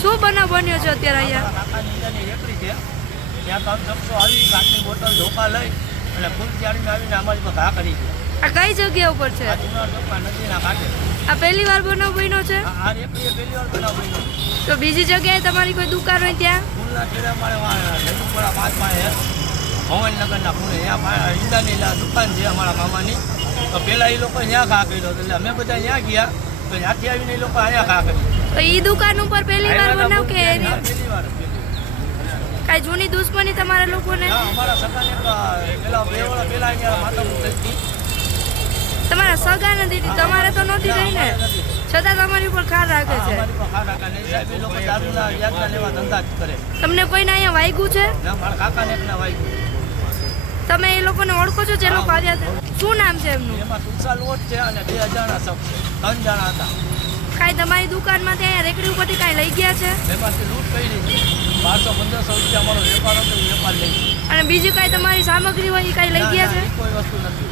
શું બનાવ બન્યો છે અત્યારે અહીંયા? ત્યાં કામ શખ્સો આવી કાચની બોટલ ધોકા લઈ અને ફૂલ ચાડીને આવીને અમારી પર ઘા કરી આ કઈ જગ્યા ઉપર છે? આ પહેલી વાર બનાવ બન્યો છે? તો બીજી જગ્યાએ તમારી કોઈ દુકાન હોય ત્યાં? ફૂલના અમારે નદીપુરા પાંચ પાસે ભવનનગરના ખૂણે ત્યાં દુકાન છે અમારા મામાની તો પહેલાં એ લોકો ત્યાં ઘા કર્યો એટલે અમે બધા ત્યાં ગયા, તો ત્યાંથી આવીને એ લોકો અહીંયા ઘા કર્યો. તો એ દુકાન ઉપર પહેલી વાર બનાવ કે. કાંઈ જૂની દુશ્મની તમારા લોકોને? તમારા સગા નથી તમારે તો નહોતી રહી ને છતાં તમારી ઉપર ખાર રાખે છે. તમને કોઈને અહીંયા વાગ્યું છે? તમે એ લોકોને ઓળખો છો જે લોકો આવ્યા હતા શું નામ છે એમનું? એમાં તુલસા લોટ છે અને બે છે. ત્રણ જણા હતા. કાંઈ તમારી દુકાનમાંથી અહીંયા રેકડી ઉપરથી કાંઈ લઈ ગયા છે? વેપારથી લૂંટ કરી બારસો પંદરસો રૂપિયા અમારો વેપાર હતો વેપાર લઈ અને બીજી કાંઈ તમારી સામગ્રી હોય એ કાંઈ લઈ ગયા છે? કોઈ વસ્તુ નથી.